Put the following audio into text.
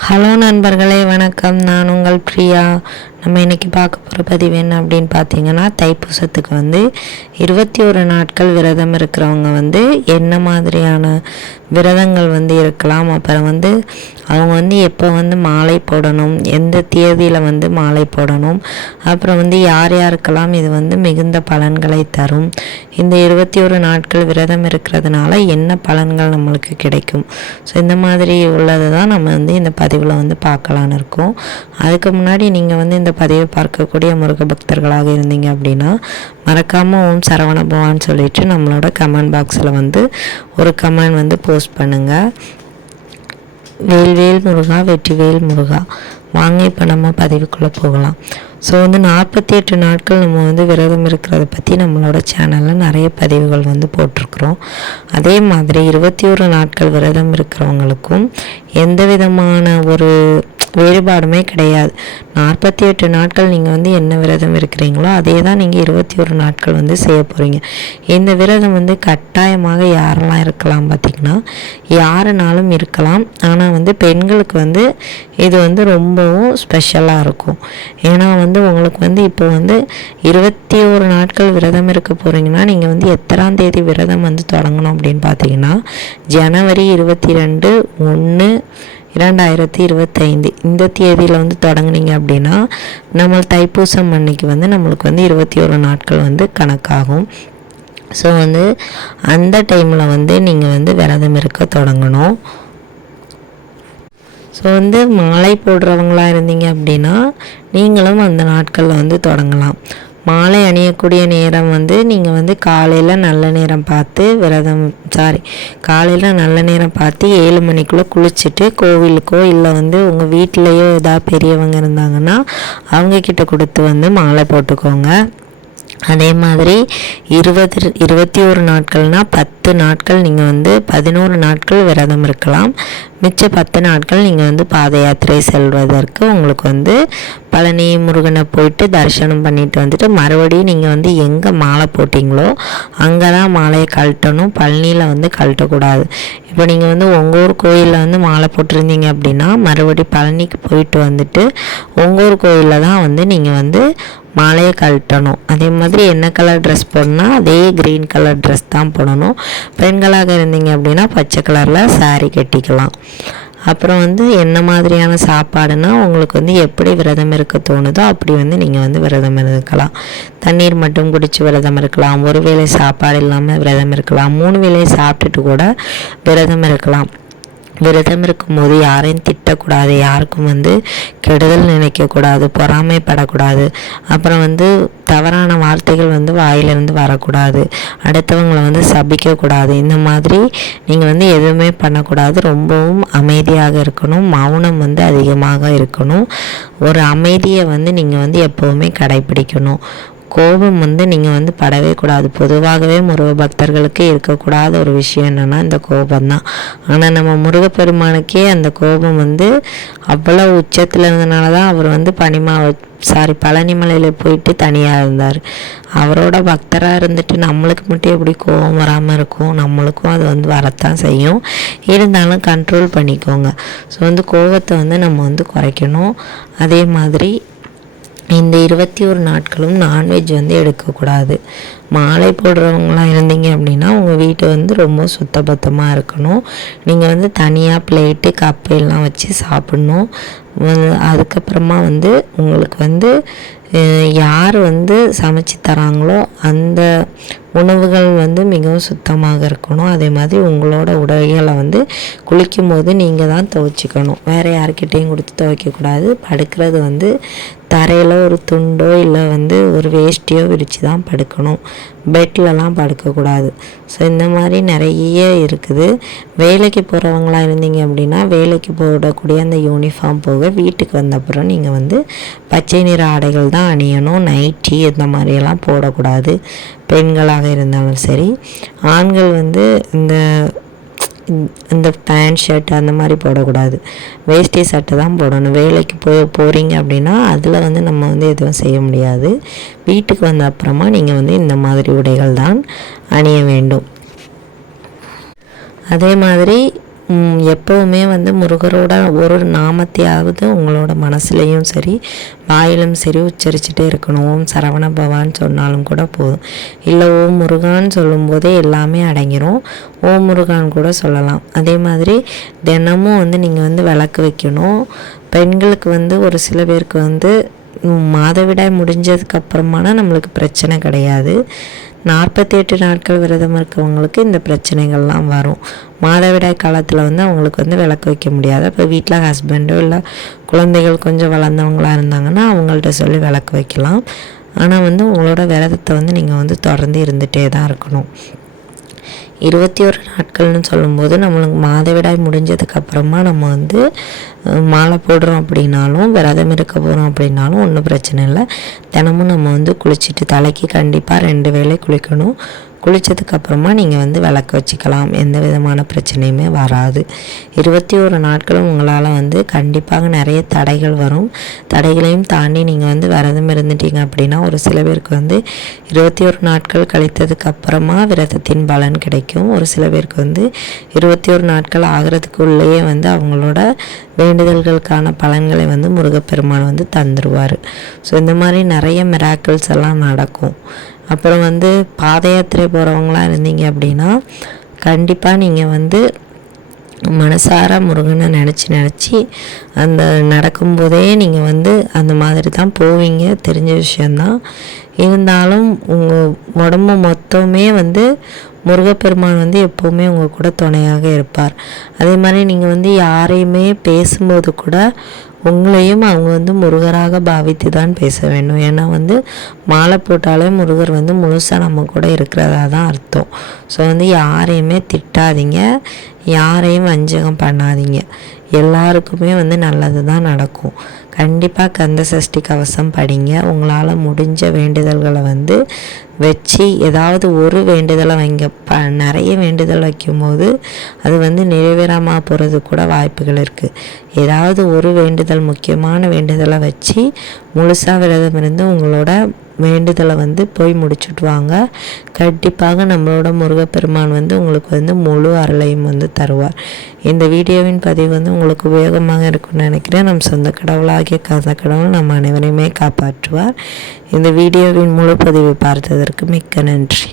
Hello நண்பர்களே வணக்கம். நான் உங்கள் பிரியா. நம்ம இன்றைக்கி பார்க்க போகிற பதிவு என்ன அப்படின்னு பார்த்தீங்கன்னா தைப்பூசத்துக்கு வந்து இருபத்தி ஒரு நாட்கள் விரதம் இருக்கிறவங்க வந்து என்ன மாதிரியான விரதங்கள் வந்து இருக்கலாம். அப்புறம் வந்து அவங்க வந்து எப்போ வந்து மாலை போடணும் எந்த தேதியில் வந்து மாலை போடணும் அப்புறம் வந்து யார் யாருக்கெல்லாம் இது வந்து மிகுந்த பலன்களை தரும். இந்த இருபத்தி ஒரு நாட்கள் விரதம் இருக்கிறதுனால என்ன பலன்கள் நம்மளுக்கு கிடைக்கும். ஸோ இந்த மாதிரி உள்ளதை தான் நம்ம வந்து இந்த பதிவில் வந்து பார்க்கலான்னு இருக்கோம். அதுக்கு முன்னாடி நீங்கள் வந்து இந்த பதிவை பார்க்கக்கூடிய முருக பக்தர்களாக இருந்தீங்க அப்படின்னா மறக்காமல் ஓம் சரவண பவான்னு சொல்லிட்டு நம்மளோட கமெண்ட் பாக்ஸில் வந்து ஒரு கமெண்ட் வந்து போஸ்ட் பண்ணுங்கள் வேல்வேல் முருகா வெற்றிவேல் முருகா. வாங்க இப்போ நம்ம பதிவுக்குள்ளே போகலாம். ஸோ வந்து நாற்பத்தி எட்டு நாட்கள் நம்ம வந்து விரதம் இருக்கிறத பற்றி நம்மளோட சேனலில் நிறைய பதிவுகள் வந்து போட்டிருக்கிறோம். அதே மாதிரி இருபத்தி ஒரு நாட்கள் விரதம் இருக்கிறவங்களுக்கும் எந்த விதமான ஒரு வேறுபாடுமே கிடையாது. நாற்பத்தி எட்டு நாட்கள் நீங்கள் வந்து என்ன விரதம் இருக்கிறீங்களோ அதே தான் நீங்கள் இருபத்தி ஒரு நாட்கள் வந்து செய்ய போகிறீங்க இந்த விரதம் வந்து கட்டாயமாக யாரெல்லாம் இருக்கலாம் பார்த்திங்கன்னா யாருனாலும் இருக்கலாம். ஆனால் வந்து பெண்களுக்கு வந்து இது வந்து ரொம்பவும் ஸ்பெஷலாக இருக்கும். ஏன்னா வந்து உங்களுக்கு வந்து இப்போ வந்து இருபத்தி ஒரு நாட்கள் விரதம் இருக்க போகிறீங்கன்னா நீங்கள் வந்து எத்தனாம் தேதி விரதம் வந்து தொடங்கணும் அப்படின்னு பார்த்தீங்கன்னா ஜனவரி இருபத்தி ரெண்டு ஒன்று இரண்டாயிரத்தி இருபத்தைந்து. இந்த தேதியில் வந்து தொடங்குனீங்க அப்படின்னா நம்ம தைப்பூசம் அன்னைக்கு வந்து நம்மளுக்கு வந்து இருபத்தி ஒரு நாட்கள் வந்து கணக்காகும். ஸோ வந்து அந்த டைமில் வந்து நீங்கள் வந்து விரதம் இருக்க தொடங்கணும். ஸோ வந்து மாலை போடுறவங்களா இருந்தீங்க அப்படின்னா நீங்களும் அந்த நாட்களில் வந்து தொடங்கலாம். மாலை அணியக்கூடிய நேரம் வந்து நீங்கள் வந்து காலையில் நல்ல நேரம் பார்த்து விரதம் சாரி காலையில் நல்ல நேரம் பார்த்து ஏழு மணிக்குள்ளே குளிச்சுட்டு கோவிலுக்கோ இல்லை வந்து உங்கள் வீட்டிலையோ ஏதாவது பெரியவங்க இருந்தாங்கன்னா அவங்கக்கிட்ட கொடுத்து வந்து மாலை போட்டுக்கோங்க. அதே மாதிரி இருபது இருபத்தி ஒரு நாட்கள்னால் பத்து நாட்கள் நீங்கள் வந்து பதினோரு நாட்கள் விரதம் இருக்கலாம். மிச்ச பத்து நாட்கள் நீங்கள் வந்து பாத யாத்திரை செல்வதற்கு உங்களுக்கு வந்து பழனி முருகனை போயிட்டு தரிசனம் பண்ணிட்டு வந்துட்டு மறுபடியும் நீங்கள் வந்து எங்கே மாலை போட்டிங்களோ அங்கே தான் மாலையை கழட்டணும். பழனியில் வந்து கழட்டக்கூடாது. இப்போ நீங்கள் வந்து உங்கள் ஊர் கோயிலில் வந்து மாலை போட்டிருந்தீங்க அப்படின்னா மறுபடி பழனிக்கு போயிட்டு வந்துட்டு உங்கள் ஊர் கோயிலில் தான் வந்து நீங்கள் வந்து மாலையை கழட்டணும். அதே மாதிரி என்ன கலர் ட்ரெஸ் போடணும்னா அதே க்ரீன் கலர் ட்ரெஸ் தான் போடணும். பெண்களாக இருந்தீங்க அப்படின்னா பச்சை கலரில் சாரீ கட்டிக்கலாம். அப்புறம் வந்து என்ன மாதிரியான சாப்பாடுனா உங்களுக்கு வந்து எப்படி விரதம் இருக்க தோணுதோ அப்படி வந்து நீங்கள் வந்து விரதம் இருக்கலாம். தண்ணீர் மட்டும் குடித்து விரதம் இருக்கலாம். ஒரு வேளை சாப்பாடு இல்லாமல் விரதம் இருக்கலாம். மூணு வேளை சாப்பிட்டுட்டு கூட விரதம் இருக்கலாம். விரதம் இருக்கும்போது யாரையும் திட்டக்கூடாது யாருக்கும் வந்து கெடுதல் நினைக்கக்கூடாது பொறாமைப்படக்கூடாது. அப்புறம் வந்து தவறான வார்த்தைகள் வந்து வாயிலிருந்து வரக்கூடாது. அடுத்தவங்களை வந்து சபிக்கக்கூடாது. இந்த மாதிரி நீங்கள் வந்து எதுவுமே பண்ணக்கூடாது. ரொம்பவும் அமைதியாக இருக்கணும். மௌனம் வந்து அதிகமாக இருக்கணும். ஒரு அமைதியை வந்து நீங்கள் வந்து எப்போவுமே கடைபிடிக்கணும் கோபம் வந்து நீங்கள் வந்து படவே கூடாது. பொதுவாகவே முருக பக்தர்களுக்கு இருக்கக்கூடாத ஒரு விஷயம் என்னென்னா இந்த கோபம் தான் ஆனால் நம்ம முருகப்பெருமானுக்கே அந்த கோபம் வந்து அவ்வளோ உச்சத்தில் இருந்தனால தான் அவர் வந்து பனிமா சாரி பழனிமலையில் போயிட்டு தனியாக இருந்தார். அவரோட பக்தராக இருந்துட்டு நம்மளுக்கு மட்டும் எப்படி கோபம் வராமல் இருக்கும்? நம்மளுக்கும் அது வந்து வரத்தான் செய்யும். இருந்தாலும் கண்ட்ரோல் பண்ணிக்கோங்க. ஸோ வந்து கோபத்தை வந்து நம்ம வந்து குறைக்கணும். அதே மாதிரி இந்த இருபத்தி ஒரு நாட்களும் நான்வெஜ் வந்து எடுக்கக்கூடாது. மாலை போடுறவங்களாம் இருந்தீங்க அப்படின்னா உங்கள் வீட்டை வந்து ரொம்ப சுத்தபத்தமாக இருக்கணும். நீங்கள் வந்து தனியாக பிளேட்டு கப்பு எல்லாம் வச்சு சாப்பிட்ணும். அதுக்கப்புறமா வந்து உங்களுக்கு வந்து யார் வந்து சமைச்சு தராங்களோ அந்த உணவுகள் வந்து மிகவும் சுத்தமாக இருக்கணும். அதே மாதிரி உங்களோட உடைகளை வந்து குளிக்கும் போது நீங்கள் தான் துவைச்சிக்கணும். வேறு யார்கிட்டேயும் கொடுத்து துவைக்கக்கூடாது. படுக்கிறது வந்து தரையில் ஒரு துண்டோ இல்லை வந்து ஒரு வேஷ்டியோ விரித்து தான் படுக்கணும். பெட்லலாம் படுக்கக்கூடாது. ஸோ இந்த மாதிரி நிறைய இருக்குது. வேலைக்கு போகிறவங்களா இருந்தீங்க அப்படின்னா வேலைக்கு போடக்கூடிய அந்த யூனிஃபார்ம் போக வீட்டுக்கு வந்த அப்புறம் நீங்கள் வந்து பச்சை நிற ஆடைகள் தான் அணியணும் நைட்டி இந்த மாதிரியெல்லாம் போடக்கூடாது. பெண்களாக இருந்தாலும் சரி. ஆண்கள் வந்து இந்த இந்த பேண்ட் ஷர்ட் அந்த மாதிரி போடக்கூடாது. வேஷ்டி சட்டை தான் போடணும். வேலைக்கு போய் போகிறீங்க அப்படின்னா அதில் வந்து நம்ம வந்து எதுவும் செய்ய முடியாது. வீட்டுக்கு வந்த அப்புறமா நீங்கள் வந்து இந்த மாதிரி உடைகள் தான் அணிய வேண்டும். அதே மாதிரி எப்போவுமே வந்து முருகரோட ஒரு நாமத்தையாவது உங்களோட மனசுலேயும் சரி வாயிலும் சரி உச்சரிச்சுட்டே இருக்கணும். ஓம் சரவண பவான் சொன்னாலும் கூட போதும். இல்லை ஓம் முருகான்னு சொல்லும்போதே எல்லாமே அடங்கிரும். ஓம் முருகான் கூட சொல்லலாம். அதே மாதிரி தினமும் வந்து நீங்கள் வந்து விளக்கு வைக்கணும். பெண்களுக்கு வந்து ஒரு சில பேருக்கு வந்து மாதவிடாய் முடிஞ்சதுக்கு அப்புறமான நம்மளுக்கு பிரச்சனை கிடையாது. நாற்பத்தி எட்டு நாட்கள் விரதம் இருக்கவங்களுக்கு இந்த பிரச்சனைகள்லாம் வரும். மாதவிடாய் காலத்தில் வந்து அவங்களுக்கு வந்து விளக்கு வைக்க முடியாது. இப்போ வீட்டில் ஹஸ்பண்டோ இல்லை குழந்தைகள் கொஞ்சம் வளர்ந்தவங்களா இருந்தாங்கன்னா அவங்கள்ட்ட சொல்லி விளக்கு வைக்கலாம். ஆனால் வந்து உங்களோட விரதத்தை வந்து நீங்கள் வந்து தொடர்ந்து இருந்துகிட்டே தான் இருக்கணும். இருபத்தி ஒரு நாட்கள்னு சொல்லும்போது நம்மளுக்கு மாதவிடாய் முடிஞ்சதுக்கு அப்புறமா நம்ம வந்து மாலை போடுறோம் அப்படின்னாலும் விரதம் இருக்க போகிறோம் அப்படின்னாலும் ஒன்றும் பிரச்சனை இல்லை. தினமும் நம்ம வந்து குளிச்சுட்டு தலைக்கு கண்டிப்பாக ரெண்டு வேளை குளிக்கணும். குளித்ததுக்கு அப்புறமா நீங்கள் வந்து விளக்கு வச்சுக்கலாம். எந்த விதமான பிரச்சனையுமே வராது. இருபத்தி ஒரு நாட்களும் உங்களால் வந்து கண்டிப்பாக நிறைய தடைகள் வரும். தடைகளையும் தாண்டி நீங்கள் வந்து விரதம் இருந்துட்டீங்க அப்படின்னா ஒரு சில பேருக்கு வந்து இருபத்தி ஒரு நாட்கள் கழித்ததுக்கு அப்புறமா விரதத்தின் பலன் கிடைக்கும். ஒரு சில பேருக்கு வந்து இருபத்தி ஒரு நாட்கள் ஆகிறதுக்குள்ளேயே வந்து அவங்களோட வேண்டுதல்களுக்கான பலன்களை வந்து முருகப்பெருமான் வந்து தந்துடுவார் ஸோ இந்த மாதிரி நிறைய மிராக்கிள்ஸ் எல்லாம் நடக்கும். அப்புறம் வந்து பாத யாத்திரை போகிறவங்களாம் இருந்தீங்க அப்படின்னா கண்டிப்பாக நீங்கள் வந்து மனசார முருகனை நினச்சி நினச்சி அந்த நடக்கும்போதே நீங்கள் வந்து அந்த மாதிரி தான் போவீங்க. தெரிஞ்ச விஷயந்தான் இருந்தாலும் உங்கள் உடம்பு மொத்தமே வந்து முருகப்பெருமான் வந்து எப்போவுமே உங்கள் கூட துணையாக இருப்பார். அதே மாதிரி நீங்கள் வந்து யாரையுமே பேசும்போது கூட உங்களையும் அவங்க வந்து முருகராக பாவித்து தான் பேச வேண்டும். ஏன்னா வந்து மாலை போட்டாலே முருகர் வந்து முழுசாக நம்ம கூட இருக்கிறதா தான் அர்த்தம். ஸோ வந்து யாரையுமே திட்டாதீங்க. யாரையும் வஞ்சகம் பண்ணாதீங்க. எல்லாருக்குமே வந்து நல்லது தான் நடக்கும். கண்டிப்பாக கந்த சஷ்டி கவசம் படிங்க. உங்களால் முடிஞ்ச வேண்டுதல்களை வந்து வச்சு ஏதாவது ஒரு வேண்டுதலை வைங்க. ப நிறைய வேண்டுதல் வைக்கும்போது அது வந்து நிறைவேறாமல் போகிறது கூட வாய்ப்புகள் இருக்குது ஏதாவது ஒரு வேண்டுதல் முக்கியமான வேண்டுதலை வச்சு முழுசாக விரதம் இருந்து உங்களோட வேண்டுதலை வந்து போய் முடிச்சுட்டு வாங்க கண்டிப்பாக நம்மளோட முருகப்பெருமான் வந்து உங்களுக்கு வந்து முழு அருளையும் வந்து தருவார். இந்த வீடியோவின் பதிவு வந்து உங்களுக்கு உபயோகமாக இருக்கும்னு நினைக்கிறேன். நம் சொந்த கடவுளாகிய கந்த கடவுள் நம் அனைவரையுமே காப்பாற்றுவார். இந்த வீடியோவின் முழு பதிவை பார்த்ததற்கு மிக்க நன்றி.